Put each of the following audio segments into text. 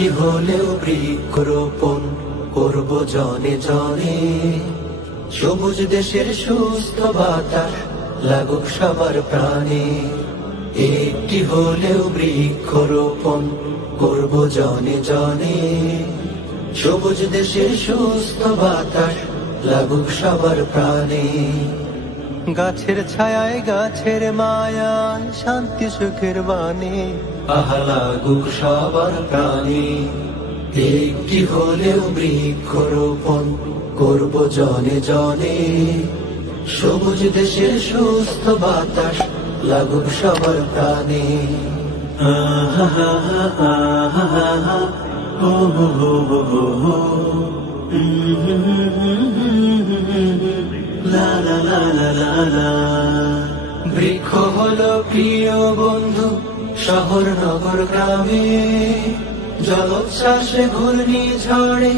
একটি হলেও বৃক্ষরোপণ করব জনে জনে, সবুজ দেশের সুস্থ বাতাস লাগুক সবার প্রাণে। একটি হলেও বৃক্ষরোপণ করব জনে জনে, সবুজ দেশের সুস্থ বাতাস লাগুক সবার প্রাণে। গাছের ছায়ায় গাছের মায়ায় শান্তি সুখের বাণী আহা লাগুক সবার প্রাণে। একটি হলেও বৃক্ষরোপণ করব জনে জনে, সবুজ দেশের সুস্থ বাতাস লাগুক সবার প্রাণে। বৃক্ষ হলো প্রিয় বন্ধু শহর নগর গ্রামে, জলোচ্ছ্বাসে ঘূর্ণি ঝড়ে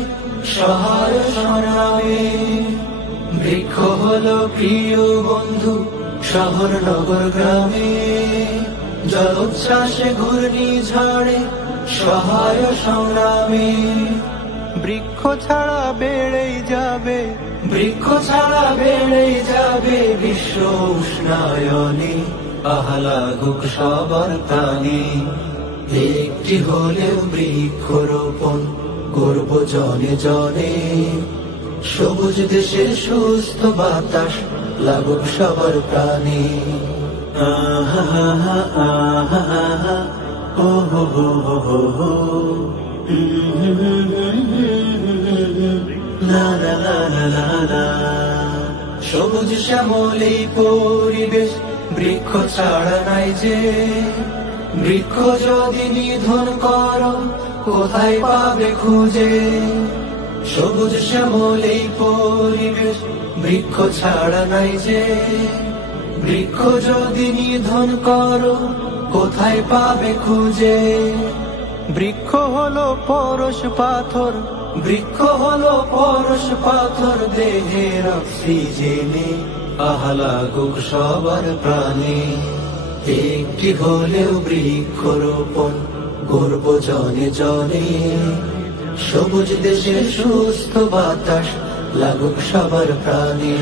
সহায় সংগ্রামে। বৃক্ষ হলো প্রিয় বন্ধু শহর নগর গ্রামে, জলোচ্ছ্বাসে ঘূর্ণি ঝড়ে সহায় সংগ্রামে। বৃক্ষ ছাড়া বেড়েই যাবে, বৃক্ষ ছাড়া বেড়েই যাবে বিশ্ব উষ্ণায়নে আহা লাগুক সবার প্রাণে। একটি হলেও বৃক্ষরোপণ করব জনে জনে, সবুজ দেশের সুস্থ বাতাস লাগুক সবার প্রাণে। সবুজ শ্যামল এই পরিবেশ বৃক্ষ ছাড়া নাই যে, বৃক্ষ যদি নিধন করো কোথায় পাবে খুঁজে। সবুজ শ্যামল এই পরিবেশ বৃক্ষ ছাড়া নাই যে, বৃক্ষ যদি নিধন করো কোথায় পাবে খুঁজে। বৃক্ষ হলো পরশ পাথর, বৃক্ষ হলো পরশ পাথর দেহের অক্সিজেনে আহা লাগুক সবার প্রাণে। একটি হলেও বৃক্ষরোপণ করব জনে জনে, সবুজ দেশের সুস্থ বাতাস লাগুক সবার প্রাণে।